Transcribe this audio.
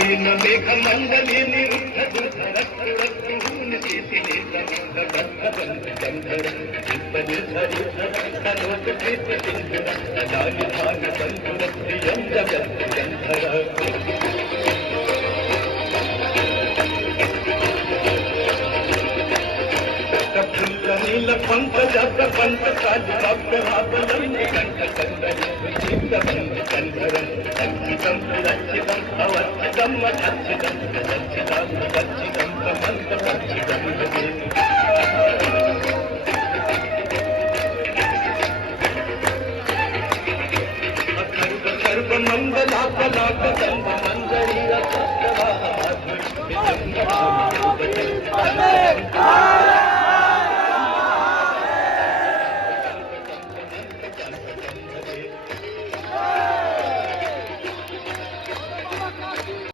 ीन मेघ मंडली निरुद्ध दुर्धरत्रुरत्रुहून शेतिले गंधर चित्तनिर्धरिधरोत कृत सिंधुर सदानिधान बंधुर प्रियं जगत् गंधर फुल्ल नील पंख जब पंख काज भक्त राबलं कंठ कंदरं कंधरं कंठितं रक्षितं अवर्चितं मच्छितं रक्षितं रक्षितं प्रमंत रक्षितं सर्व मंगला कलाक संग मंगरी रसवाहा